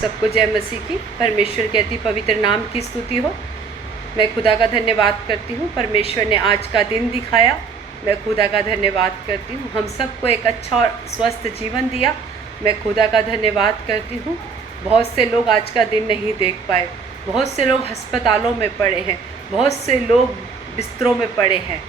सबको जय मसीह की। परमेश्वर के अति पवित्र नाम की स्तुति हो। मैं खुदा का धन्यवाद करती हूँ। परमेश्वर ने आज का दिन दिखाया, मैं खुदा का धन्यवाद करती हूँ। हम सबको एक अच्छा और स्वस्थ जीवन दिया, मैं खुदा का धन्यवाद करती हूँ। बहुत से लोग आज का दिन नहीं देख पाए, बहुत से लोग अस्पतालों में पड़े हैं, बहुत से लोग बिस्तरों में पड़े हैं,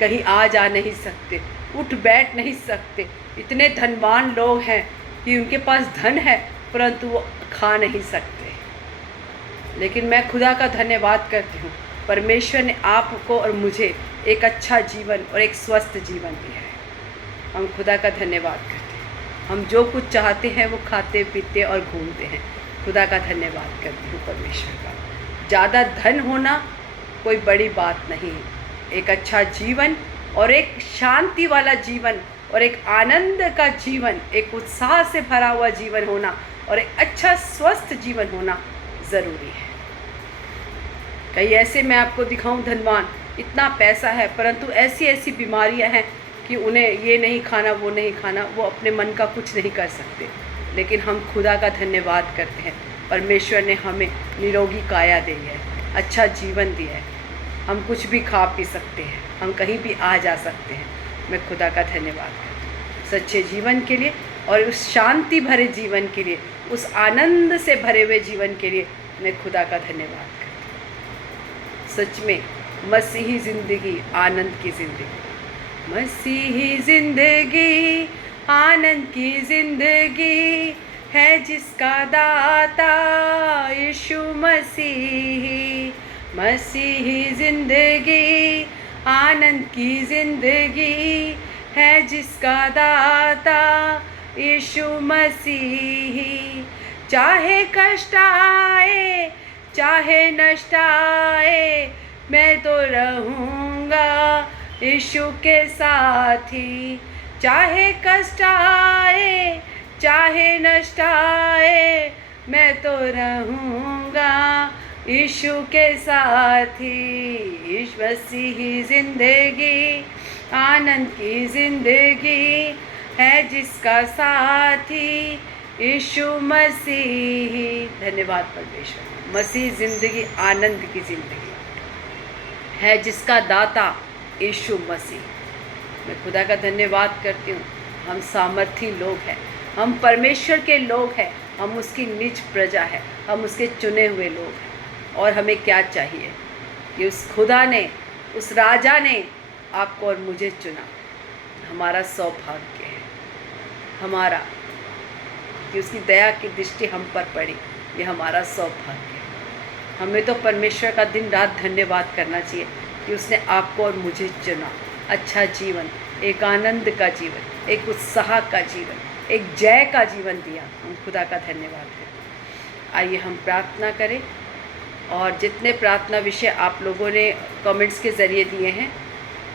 कहीं आ जा नहीं सकते, उठ बैठ नहीं सकते। इतने धनवान लोग हैं कि उनके पास धन है परंतु वो खा नहीं सकते। लेकिन मैं खुदा का धन्यवाद करती हूँ, परमेश्वर ने आपको और मुझे एक अच्छा जीवन और एक स्वस्थ जीवन दिया है। हम खुदा का धन्यवाद करते हैं। हम जो कुछ चाहते हैं वो खाते पीते और घूमते हैं। खुदा का धन्यवाद करती हूँ परमेश्वर का। ज़्यादा धन होना कोई बड़ी बात नहीं है। एक अच्छा जीवन और एक शांति वाला जीवन और एक आनंद का जीवन, एक उत्साह से भरा हुआ जीवन होना और एक अच्छा स्वस्थ जीवन होना ज़रूरी है। कई ऐसे मैं आपको दिखाऊं धनवान, इतना पैसा है परंतु ऐसी ऐसी बीमारियां हैं कि उन्हें ये नहीं खाना वो नहीं खाना, वो अपने मन का कुछ नहीं कर सकते। लेकिन हम खुदा का धन्यवाद करते हैं, परमेश्वर ने हमें निरोगी काया दी है, अच्छा जीवन दिया है। हम कुछ भी खा पी सकते हैं, हम कहीं भी आ जा सकते हैं। मैं खुदा का धन्यवाद करती हूँ सच्चे जीवन के लिए और उस शांति भरे जीवन के लिए, उस आनंद से भरे हुए जीवन के लिए मैं खुदा का धन्यवाद करती हूँ। सच में मसीही ज़िंदगी आनंद की ज़िंदगी, मसीही ज़िंदगी आनंद की ज़िंदगी है जिसका दाता यीशु मसीही। मसीही ज़िंदगी आनंद की ज़िंदगी है जिसका दाता यीशु मसीही। चाहे कष्ट आए चाहे नष्ट आए, मैं तो रहूँगा यीशु के साथ ही। चाहे कष्ट आए चाहे नष्ट आए, मैं तो रहूँगा यीशु के साथ ही। मसीही ज़िंदगी आनंद की ज़िंदगी है जिसका साथी यीशु मसीही। धन्यवाद परमेश्वर। मसीह ज़िंदगी आनंद की ज़िंदगी है जिसका दाता यीशु मसीह। मैं खुदा का धन्यवाद करती हूँ। हम सामर्थी लोग हैं, हम परमेश्वर के लोग हैं, हम उसकी निज प्रजा है, हम उसके चुने हुए लोग हैं। और हमें क्या चाहिए कि उस खुदा ने, उस राजा ने आपको और मुझे चुना। हमारा सौभाग्य है हमारा कि उसकी दया की दृष्टि हम पर पड़ी, ये हमारा सौभाग्य है। हमें तो परमेश्वर का दिन रात धन्यवाद करना चाहिए कि उसने आपको और मुझे चुना। अच्छा जीवन, एक आनंद का जीवन, एक उत्साह का जीवन, एक जय का जीवन दिया। हम खुदा का धन्यवाद करें। आइए हम प्रार्थना करें। और जितने प्रार्थना विषय आप लोगों ने कमेंट्स के ज़रिए दिए हैं,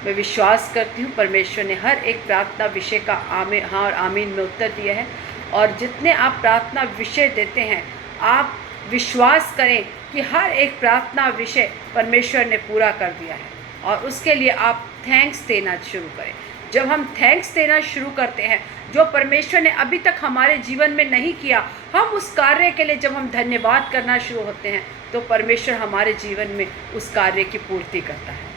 मैं विश्वास करती हूँ परमेश्वर ने हर एक प्रार्थना विषय का हाँ और आमीन में उत्तर दिया है। और जितने आप प्रार्थना विषय देते हैं, आप विश्वास करें कि हर एक प्रार्थना विषय परमेश्वर ने पूरा कर दिया है। और उसके लिए आप थैंक्स देना शुरू करें। जब हम थैंक्स देना शुरू करते हैं, जो परमेश्वर ने अभी तक हमारे जीवन में नहीं किया, हम उस कार्य के लिए जब हम धन्यवाद करना शुरू होते हैं तो परमेश्वर हमारे जीवन में उस कार्य की पूर्ति करता है।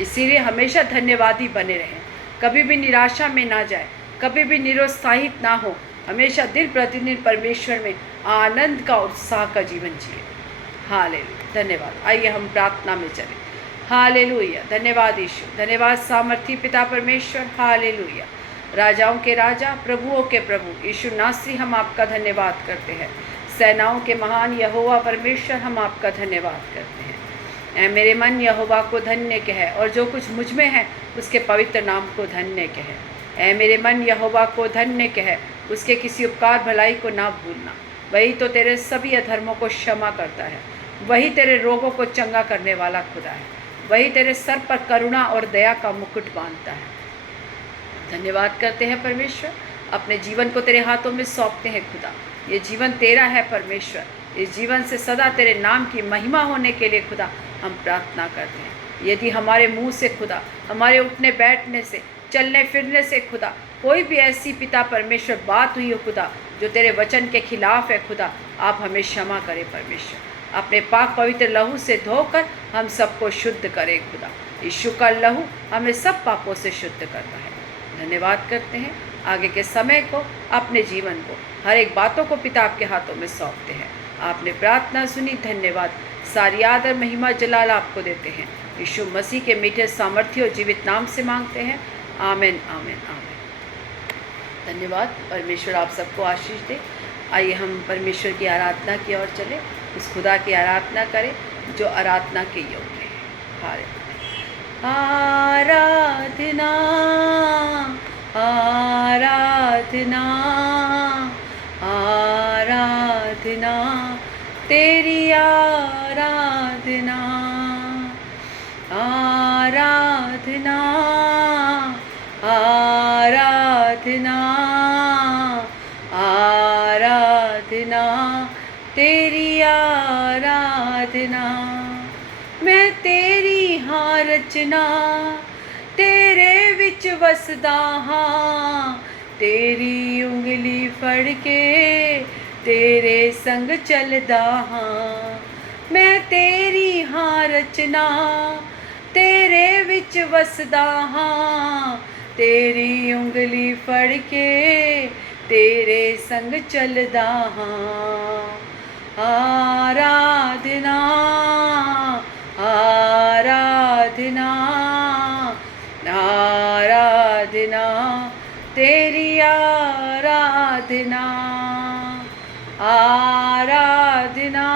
इसीलिए हमेशा धन्यवादी बने रहें, कभी भी निराशा में ना जाए, कभी भी निरुत्साहित ना हो। हमेशा दिन प्रतिदिन परमेश्वर में आनंद का उत्साह का जीवन जिए। हालेलुया। धन्यवाद। आइए हम प्रार्थना में चलें। हालेलुया। धन्यवाद यीशु, धन्यवाद सामर्थी पिता परमेश्वर। हालेलुया। राजाओं के राजा, प्रभुओं के प्रभु यीशु नासरी, हम आपका धन्यवाद करते हैं। सेनाओं के महान यहोवा परमेश्वर, हम आपका धन्यवाद करते हैं। ऐ मेरे मन यहोवा को धन्य कहे और जो कुछ मुझ में है उसके पवित्र नाम को धन्य कहे। ऐ मेरे मन यहोवा को धन्य कहे, उसके किसी उपकार भलाई को ना भूलना। वही तो तेरे सभी अधर्मों को क्षमा करता है, वही तेरे रोगों को चंगा करने वाला खुदा है, वही तेरे सर पर करुणा और दया का मुकुट बांधता है। धन्यवाद करते हैं परमेश्वर, अपने जीवन को तेरे हाथों में सौंपते हैं खुदा। ये जीवन तेरा है परमेश्वर, इस जीवन से सदा तेरे नाम की महिमा होने के लिए खुदा हम प्रार्थना करते हैं। यदि हमारे मुंह से खुदा, हमारे उठने बैठने से, चलने फिरने से खुदा कोई भी ऐसी पिता परमेश्वर बात हुई हो खुदा जो तेरे वचन के खिलाफ है खुदा, आप हमें क्षमा करें परमेश्वर। अपने पाक पवित्र लहू से धोकर हम सबको शुद्ध करें खुदा। यीशु का लहू हमें सब पापों से शुद्ध करता है। धन्यवाद करते हैं। आगे के समय को, अपने जीवन को, हर एक बातों को पिता आपके हाथों में सौंपते हैं। आपने प्रार्थना सुनी, धन्यवाद। सारी आदर महिमा जलाल आपको देते हैं। यीशु मसीह के मीठे सामर्थ्य और जीवित नाम से मांगते हैं। आमीन आमीन आमीन। धन्यवाद। परमेश्वर आप सबको आशीष दे। आइए हम परमेश्वर की आराधना की ओर चले, उस खुदा की आराधना करें जो आराधना के योग्य है। हालेलुया। आराधना आराधना आराधना तेरी आराधना आराधना आराधना आराधना तेरी आराधना। मैं तेरी हाँ रचना तेरे विच वसदा हाँ, तेरी उंगली फड़ के तेरे संग चलदा हाँ। मैं तेरी हाँ रचना तेरे विच वसदा हाँ, तेरी उंगली फड़ के तेरे संग चलदा हाँ। आराधना आराधना आराधना तेरी आराधना आराधना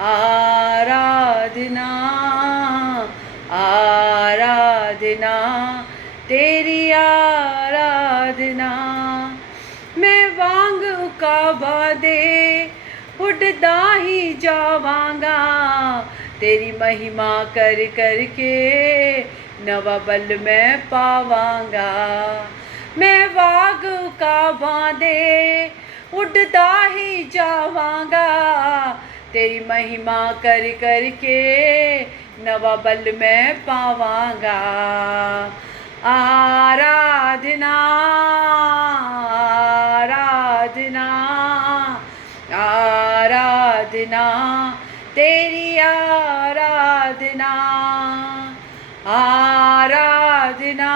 आराधना आराधना तेरी आराधना। मैं वांग उकाबा दे उड़दा ही जावांगा, तेरी महिमा कर कर के नवा बल मैं पावांगा। मैं वाग उकाबा दे उड़दा ही जावांगा, तेरी महिमा कर कर के नवा बल मैं पावांगा। आराधना आराधना आराधना तेरी आराधना आराधना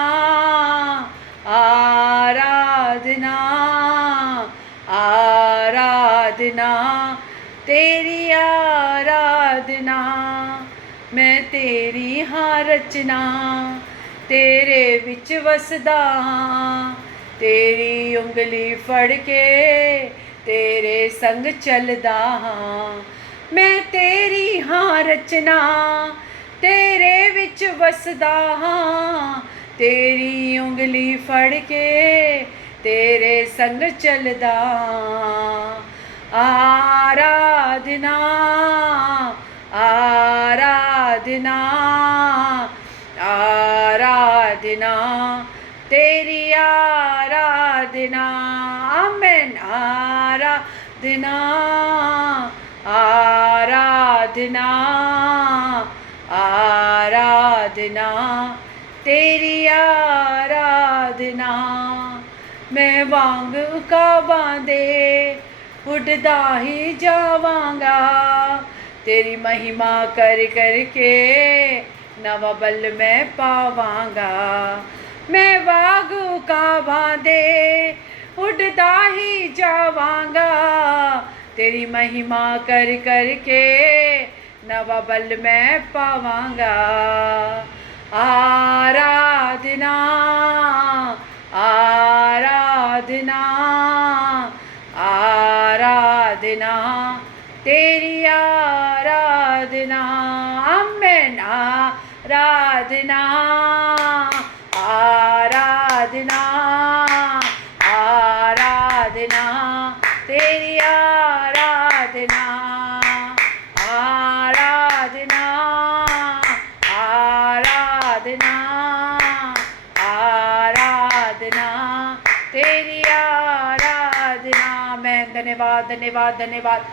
आराधना आराधना तेरी आराधना। मैं तेरी हाँ रचना तेरे विच वसदा हाँ, तेरी उंगली फड़ के तेरे संग चलदा हाँ। मैं तेरी हाँ रचना तेरे विच वसदा हाँ, तेरी उंगली फड़ के तेरे संग चलदा हाँ। आराधना आराधना आराधना तेरी आराधना। आमीन। आराधना आराधना आराधना तेरी आराधना। मैं वांग उकाबा दे उड़दा ही जावांगा, तेरी महिमा कर कर के नवा बल मैं पावांगा। मैं वाग उकाबा दे उड़दा ही जावांगा, तेरी महिमा कर कर के नवा बल मैं पावांगा। आराधना आराधना आराधना तेरी आराधना। आमीन। आराधना आराधना आराधना तेरी आराधना आराधना आराधना आराधना तेरी आराधना। मैं धन्यवाद धन्यवाद धन्यवाद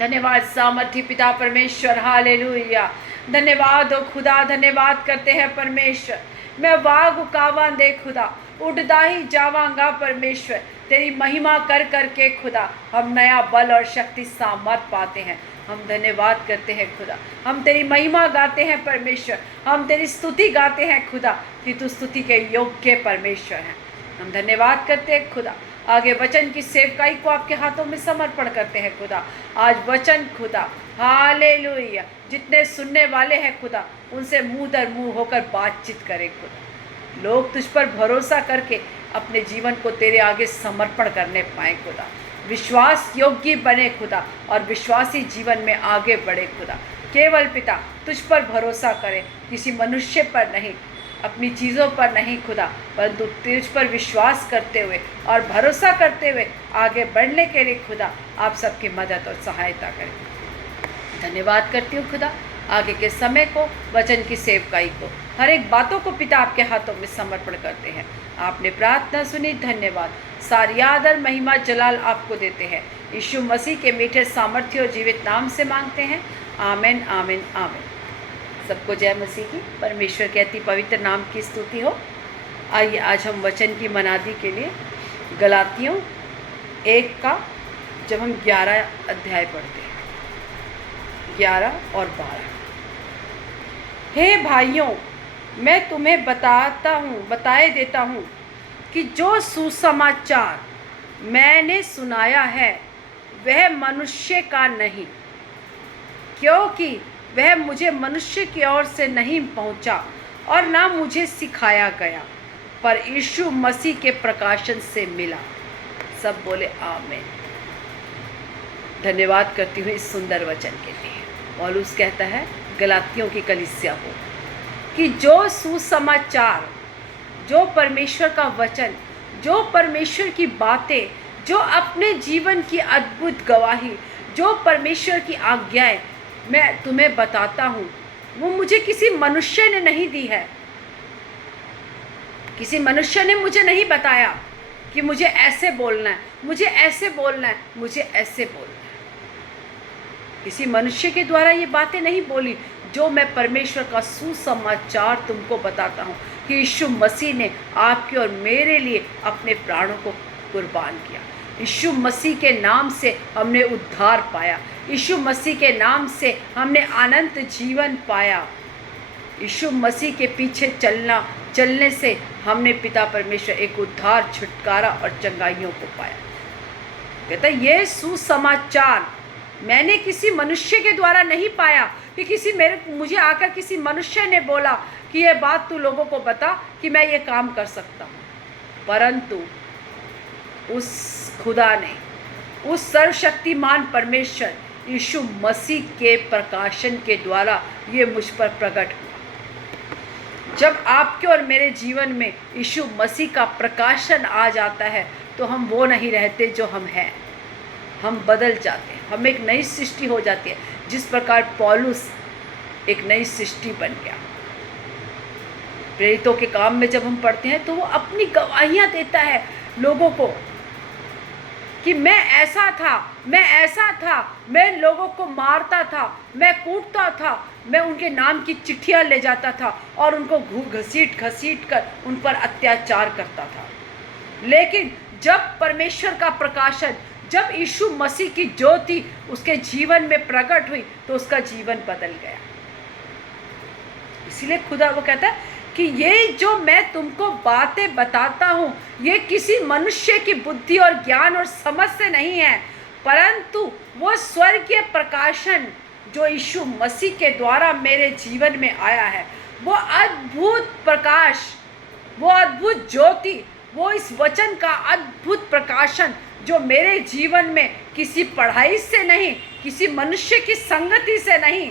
धन्यवाद सामर्थी पिता परमेश्वर। हालेलुया। धन्यवाद ओ खुदा, धन्यवाद करते हैं परमेश्वर। मैं वाग उकावा दे खुदा उड़दा ही जावांगा परमेश्वर, तेरी महिमा कर कर के खुदा हम नया बल और शक्ति सामर्थ पाते हैं। हम धन्यवाद करते हैं खुदा, हम तेरी महिमा गाते हैं परमेश्वर, हम तेरी स्तुति गाते हैं खुदा कि तू स्तुति के योग्य परमेश्वर है। हम धन्यवाद करते हैं खुदा, आगे वचन की सेवकाई को आपके हाथों में समर्पण करते हैं खुदा। आज वचन खुदा हालेलुया, जितने सुनने वाले हैं खुदा उनसे मुंह दर मुंह होकर बातचीत करें खुदा। लोग तुझ पर भरोसा करके अपने जीवन को तेरे आगे समर्पण करने पाए खुदा, विश्वास योग्य बने खुदा और विश्वासी जीवन में आगे बढ़े खुदा। केवल पिता तुझ पर भरोसा करें, किसी मनुष्य पर नहीं, अपनी चीज़ों पर नहीं खुदा, परंतु तुझ पर विश्वास करते हुए और भरोसा करते हुए आगे बढ़ने के लिए खुदा आप सबकी मदद और सहायता करें। धन्यवाद करती हूँ खुदा, आगे के समय को, वचन की सेवकाई को, हर एक बातों को पिता आपके हाथों में समर्पण करते हैं। आपने प्रार्थना सुनी, धन्यवाद। सारी आदर महिमा जलाल आपको देते हैं, यीशु मसीह के मीठे सामर्थ्य और जीवित नाम से मांगते हैं। आमीन आमीन आमीन। सबको जय मसीह की, परमेश्वर के अति पवित्र नाम की स्तुति हो। आइए आज हम वचन की मनादी के लिए गलातियों 1 का जब हम 11 अध्याय पढ़ते हैं, 11 और 12। हे भाइयों, मैं तुम्हें बताए देता हूँ कि जो सुसमाचार मैंने सुनाया है वह मनुष्य का नहीं, क्योंकि वह मुझे मनुष्य की ओर से नहीं पहुँचा और ना मुझे सिखाया गया, पर यीशु मसीह के प्रकाशन से मिला। सब बोले आमीन। धन्यवाद करती हूँ इस सुंदर वचन के लिए। पौलुस कहता है गलातियों की कलीसिया को कि जो सुसमाचार, जो परमेश्वर का वचन, जो परमेश्वर की बातें, जो अपने जीवन की अद्भुत गवाही, जो परमेश्वर की आज्ञाएं मैं तुम्हें बताता हूँ, वो मुझे किसी मनुष्य ने नहीं दी है। किसी मनुष्य ने मुझे नहीं बताया कि मुझे ऐसे बोलना है, मुझे ऐसे बोलना है, मुझे ऐसे बोलना है। किसी मनुष्य के द्वारा ये बातें नहीं बोली। जो मैं परमेश्वर का सुसमाचार तुमको बताता हूँ कि यीशु मसीह ने आपके और मेरे लिए अपने प्राणों को कुर्बान किया। यीशु मसीह के नाम से हमने उद्धार पाया, यीशु मसीह के नाम से हमने अनंत जीवन पाया। यीशु मसीह के पीछे चलने से हमने पिता परमेश्वर एक उद्धार, छुटकारा और चंगाइयों को पाया। कहता है ये सुसमाचार मैंने किसी मनुष्य के द्वारा नहीं पाया कि मुझे आकर किसी मनुष्य ने बोला कि ये बात तू लोगों को बता कि मैं ये काम कर सकता हूँ, परंतु उस खुदा ने, उस सर्वशक्तिमान परमेश्वर यीशु मसीह के प्रकाशन के द्वारा ये मुझ पर प्रकट हुआ। जब आपके और मेरे जीवन में यीशु मसीह का प्रकाशन आ जाता है तो हम वो नहीं रहते जो हम हैं, हम बदल जाते हैं, हम एक नई सृष्टि हो जाती है। जिस प्रकार पौलुस एक नई सृष्टि बन गया। प्रेरितों के काम में जब हम पढ़ते हैं तो वो अपनी गवाहियाँ देता है लोगों को कि मैं ऐसा था, मैं ऐसा था, मैं लोगों को मारता था, मैं कूटता था, मैं उनके नाम की चिट्ठियाँ ले जाता था और उनको घसीट कर उन पर अत्याचार करता था। लेकिन जब परमेश्वर का प्रकाशन, जब यीशु मसीह की ज्योति उसके जीवन में प्रकट हुई तो उसका जीवन बदल गया। इसीलिए खुदा वो कहता है कि ये जो मैं तुमको बातें बताता हूँ ये किसी मनुष्य की बुद्धि और ज्ञान और समझ से नहीं है, परंतु वो स्वर्गीय प्रकाशन जो यीशु मसीह के द्वारा मेरे जीवन में आया है, वो अद्भुत प्रकाश, वो अद्भुत ज्योति, वो इस वचन का अद्भुत प्रकाशन जो मेरे जीवन में किसी पढ़ाई से नहीं, किसी मनुष्य की संगति से नहीं,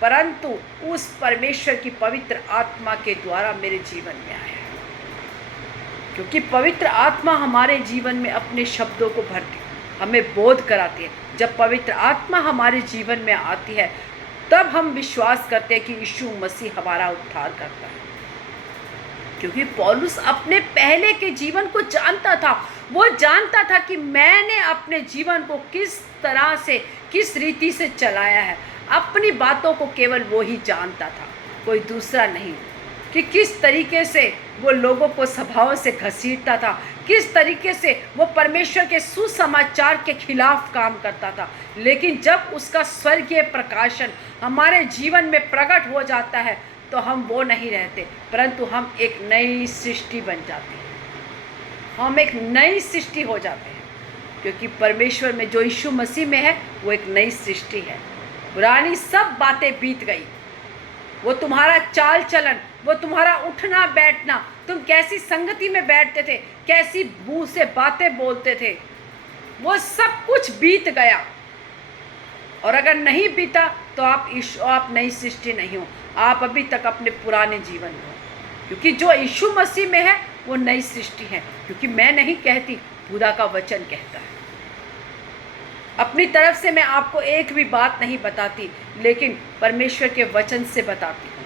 परंतु उस परमेश्वर की पवित्र आत्मा के द्वारा मेरे जीवन में आया है। क्योंकि पवित्र आत्मा हमारे जीवन में अपने शब्दों को भरती है, हमें बोध कराती है। जब पवित्र आत्मा हमारे जीवन में आती है तब हम विश्वास करते हैं कि यीशु मसीह हमारा उद्धार करता है। क्योंकि पौलुस अपने पहले के जीवन को जानता था। वो जानता था कि मैंने अपने जीवन को किस तरह से, किस रीति से चलाया है। अपनी बातों को केवल वो ही जानता था, कोई दूसरा नहीं। कि किस तरीके से वो लोगों को सभाओं से घसीटता था, किस तरीके से वो परमेश्वर के सुसमाचार के खिलाफ काम करता था। लेकिन जब उसका स्वर्गीय प्रकाशन हमारे जीवन में प्रकट हो जाता है तो हम वो नहीं रहते, परंतु हम एक नई सृष्टि बन जाते हैं। हम एक नई सृष्टि हो जाते हैं, क्योंकि परमेश्वर में जो यीशु मसीह में है वो एक नई सृष्टि है। पुरानी सब बातें बीत गई। वो तुम्हारा चाल चलन, वो तुम्हारा उठना बैठना, तुम कैसी संगति में बैठते थे, कैसी मुंह से बातें बोलते थे, वो सब कुछ बीत गया। और अगर नहीं बीता तो आप नई सृष्टि नहीं हो, आप अभी तक अपने पुराने जीवन में हो। क्योंकि जो यीशु मसीह में है वो नई सृष्टि है। क्योंकि मैं नहीं कहती, खुदा का वचन कहता है। अपनी तरफ से मैं आपको एक भी बात नहीं बताती, लेकिन परमेश्वर के वचन से बताती हूँ।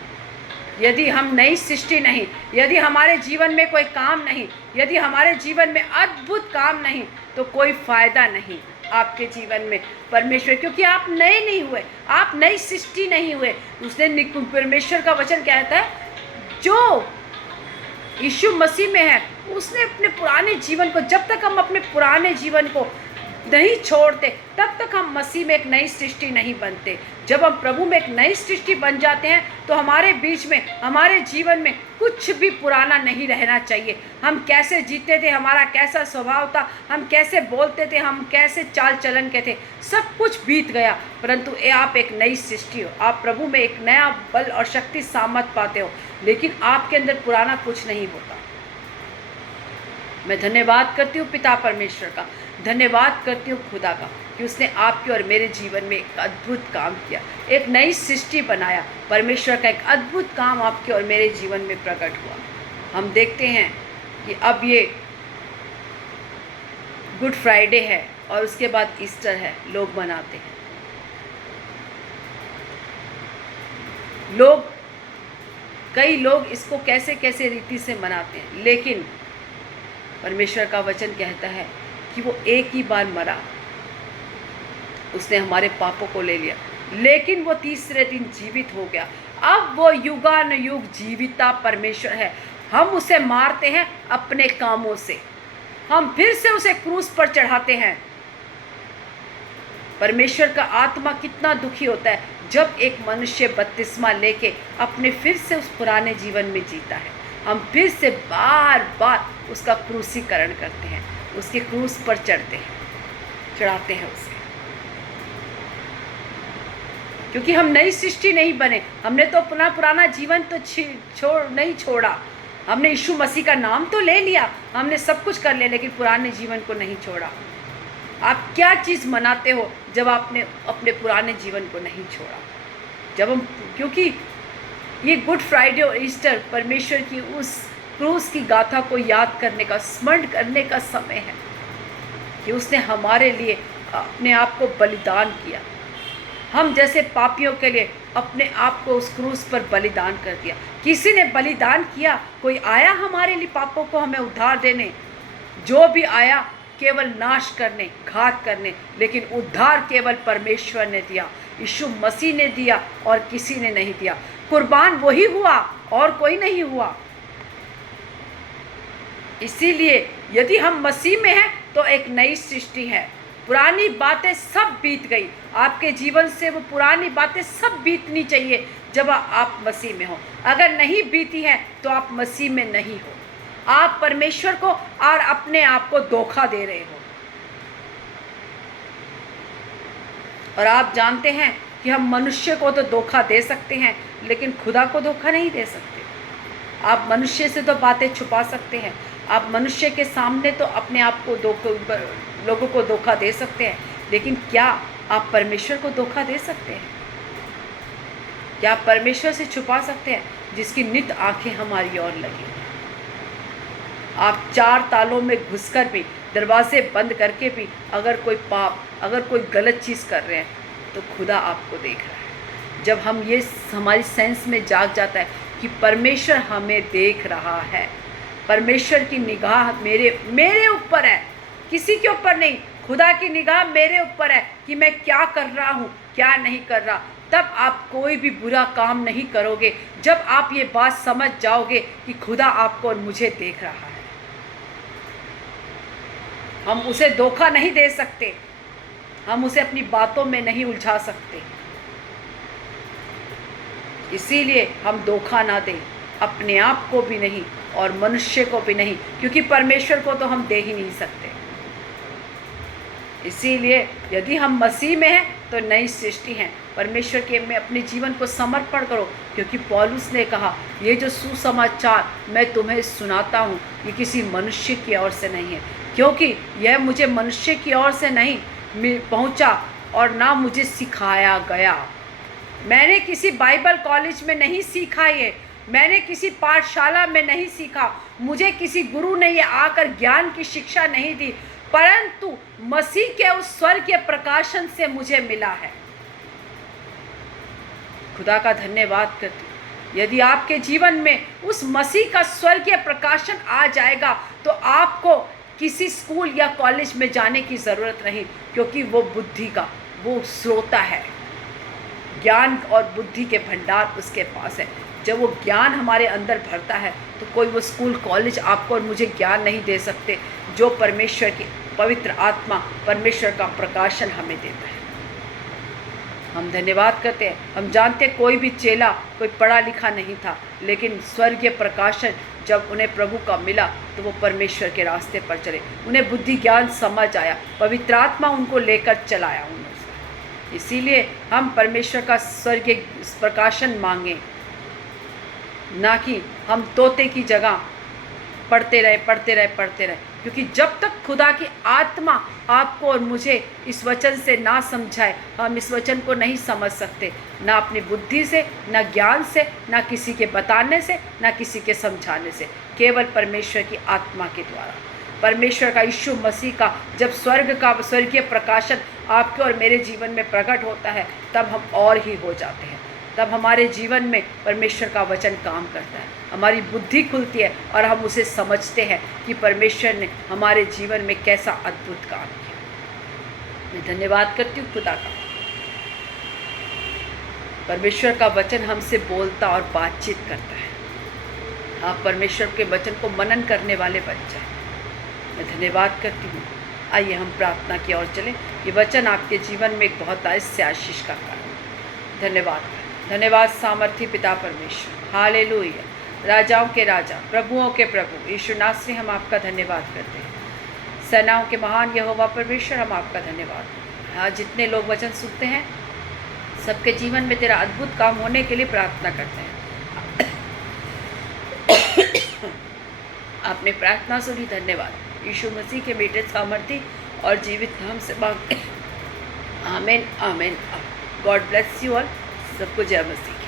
यदि हम नई सृष्टि नहीं, यदि हमारे जीवन में कोई काम नहीं, यदि हमारे जीवन में अद्भुत काम नहीं, तो कोई फायदा नहीं आपके जीवन में परमेश्वर, क्योंकि आप नए नहीं हुए, आप नई सृष्टि नहीं हुए। उसने परमेश्वर का वचन कहता है, जो यीशु मसीह में है उसने अपने पुराने जीवन को, जब तक हम अपने पुराने जीवन को नहीं छोड़ते तब तक हम मसीह में एक नई सृष्टि नहीं बनते। जब हम प्रभु में एक नई सृष्टि बन जाते हैं तो हमारे बीच में, हमारे जीवन में कुछ भी पुराना नहीं रहना चाहिए। हम कैसे जीते थे, हमारा कैसा स्वभाव था, हम कैसे बोलते थे, हम कैसे चाल चलन के थे, सब कुछ बीत गया। परंतु आप एक नई सृष्टि हो, आप प्रभु में एक नया बल और शक्ति सामर्थ पाते हो, लेकिन आपके अंदर पुराना कुछ नहीं होता। मैं धन्यवाद करती हूँ पिता परमेश्वर का, धन्यवाद करती हूँ खुदा का कि उसने आपके और मेरे जीवन में एक अद्भुत काम किया, एक नई सृष्टि बनाया। परमेश्वर का एक अद्भुत काम आपके और मेरे जीवन में प्रकट हुआ। हम देखते हैं कि अब ये गुड फ्राइडे है और उसके बाद ईस्टर है, लोग मनाते हैं। कई लोग इसको कैसे कैसे रीति से मनाते हैं, लेकिन परमेश्वर का वचन कहता है कि वो एक ही बार मरा, उसने हमारे पापों को ले लिया, लेकिन वो तीसरे दिन जीवित हो गया। अब वो युगानुयुग जीविता परमेश्वर है। हम उसे मारते हैं अपने कामों से, हम फिर से उसे क्रूस पर चढ़ाते हैं। परमेश्वर का आत्मा कितना दुखी होता है जब एक मनुष्य बपतिस्मा लेके अपने फिर से उस पुराने जीवन में जीता है। हम फिर से बार बार उसका क्रूसीकरण करते हैं, उसके क्रूस पर चढ़ाते हैं उसे, क्योंकि हम नई सृष्टि नहीं बने। हमने तो अपना पुराना जीवन तो नहीं छोड़ा, हमने यीशु मसीह का नाम तो ले लिया, हमने सब कुछ कर लिया, लेकिन पुराने जीवन को नहीं छोड़ा। आप क्या चीज़ मनाते हो जब आपने अपने पुराने जीवन को नहीं छोड़ा? क्योंकि ये गुड फ्राइडे और ईस्टर परमेश्वर की उस क्रूस की गाथा को याद करने का, स्मरण करने का समय है कि उसने हमारे लिए अपने आप को बलिदान किया। हम जैसे पापियों के लिए अपने आप को उस क्रूस पर बलिदान कर दिया। किसी ने बलिदान किया? कोई आया हमारे लिए पापों को हमें उद्धार देने? जो भी आया केवल नाश करने, घात करने, लेकिन उद्धार केवल परमेश्वर ने दिया, यीशु मसीह ने दिया और किसी ने नहीं दिया। कुर्बान वही हुआ और कोई नहीं हुआ। इसीलिए यदि हम मसीह में हैं तो एक नई सृष्टि है। पुरानी बातें सब बीत गई, आपके जीवन से वो पुरानी बातें सब बीतनी चाहिए जब आप मसीह में हो। अगर नहीं बीती हैं तो आप मसीह में नहीं हो, आप परमेश्वर को और अपने आप को धोखा दे रहे हो। और आप जानते हैं कि हम मनुष्य को तो धोखा दे सकते हैं, लेकिन खुदा को धोखा नहीं दे सकते। आप मनुष्य से तो बातें छुपा सकते हैं, आप मनुष्य के सामने तो अपने आप को लोगों को धोखा दे सकते हैं, लेकिन क्या आप परमेश्वर को धोखा दे सकते हैं? क्या आप परमेश्वर से छुपा सकते हैं जिसकी नित आंखें हमारी ओर लगी? आप चार तालों में घुसकर भी, दरवाजे बंद करके भी अगर कोई पाप, अगर कोई गलत चीज़ कर रहे हैं तो खुदा आपको देख रहा है। जब हम ये हमारी सेंस में जाग जाता है कि परमेश्वर हमें देख रहा है, परमेश्वर की निगाह मेरे ऊपर है, किसी के ऊपर नहीं। खुदा की निगाह मेरे ऊपर है कि मैं क्या कर रहा हूँ, क्या नहीं कर रहा। तब आप कोई भी बुरा काम नहीं करोगे, जब आप ये बात समझ जाओगे कि खुदा आपको और मुझे देख रहा है। हम उसे धोखा नहीं दे सकते, हम उसे अपनी बातों में नहीं उलझा सकते। इसीलिए हम धोखा ना दें, अपने आप को भी नहीं और मनुष्य को भी नहीं, क्योंकि परमेश्वर को तो हम दे ही नहीं सकते। इसीलिए यदि हम मसीह में हैं तो नई सृष्टि हैं, परमेश्वर के में अपने जीवन को समर्पण करो, क्योंकि पौलुस ने कहा ये जो सुसमाचार मैं तुम्हें सुनाता हूँ ये किसी मनुष्य की ओर से नहीं है, क्योंकि यह मुझे मनुष्य की ओर से नहीं पहुँचा और ना मुझे सिखाया गया। मैंने किसी बाइबल कॉलेज में नहीं सीखा, ये मैंने किसी पाठशाला में नहीं सीखा, मुझे किसी गुरु ने ये आकर ज्ञान की शिक्षा नहीं दी, परंतु मसीह के उस स्वर्गीय प्रकाशन से मुझे मिला है। खुदा का धन्यवाद करती हूँ। यदि आपके जीवन में उस मसीह का स्वर्गीय प्रकाशन आ जाएगा तो आपको किसी स्कूल या कॉलेज में जाने की ज़रूरत नहीं, क्योंकि वो बुद्धि का वो स्रोता है, ज्ञान और बुद्धि के भंडार उसके पास है। जब वो ज्ञान हमारे अंदर भरता है तो कोई वो स्कूल कॉलेज आपको और मुझे ज्ञान नहीं दे सकते, जो परमेश्वर की पवित्र आत्मा, परमेश्वर का प्रकाशन हमें देता है। हम धन्यवाद करते हैं। हम जानते कोई भी चेला कोई पढ़ा लिखा नहीं था, लेकिन स्वर्गीय प्रकाशन जब उन्हें प्रभु का मिला तो वो परमेश्वर के रास्ते पर चले, उन्हें बुद्धि ज्ञान समझ आया, पवित्र आत्मा उनको लेकर चलाया उन्हें। इसीलिए हम परमेश्वर का स्वर्गीय प्रकाशन मांगें, ना कि हम तोते की जगह पढ़ते रहे, क्योंकि जब तक खुदा की आत्मा आपको और मुझे इस वचन से ना समझाए, हम इस वचन को नहीं समझ सकते, ना अपनी बुद्धि से, ना ज्ञान से, ना किसी के बताने से, ना किसी के समझाने से, केवल परमेश्वर की आत्मा के द्वारा। परमेश्वर का यीशु मसीह का जब स्वर्गीय प्रकाशन आपके और मेरे जीवन में प्रकट होता है, तब हम और ही हो जाते हैं। तब हमारे जीवन में परमेश्वर का वचन काम करता है, हमारी बुद्धि खुलती है और हम उसे समझते हैं कि परमेश्वर ने हमारे जीवन में कैसा अद्भुत काम किया। मैं धन्यवाद करती हूँ खुदा का। परमेश्वर का वचन हमसे बोलता और बातचीत करता है। आप परमेश्वर के वचन को मनन करने वाले बन जाए। मैं धन्यवाद करती हूँ। आइए हम प्रार्थना की ओर चलें। ये वचन आपके जीवन में एक बहुत ऐसे आशीष का कारण। धन्यवाद सामर्थी पिता परमेश्वर, हालेलुया। राजाओं के राजा, प्रभुओं के प्रभु यीशु नासरी, हम आपका धन्यवाद करते हैं। सेनाओं के महान यहोवा परमेश्वर, हम आपका धन्यवाद करते हैं। आज जितने लोग वचन सुनते हैं, सबके जीवन में तेरा अद्भुत काम होने के लिए प्रार्थना करते हैं। आपने प्रार्थना सुनी, धन्यवाद। यीशु मसीह के बेटे सामर्थी और जीवित नाम से मांगते हैं, आमीन आमीन। God bless you all. सबको जय मसीह।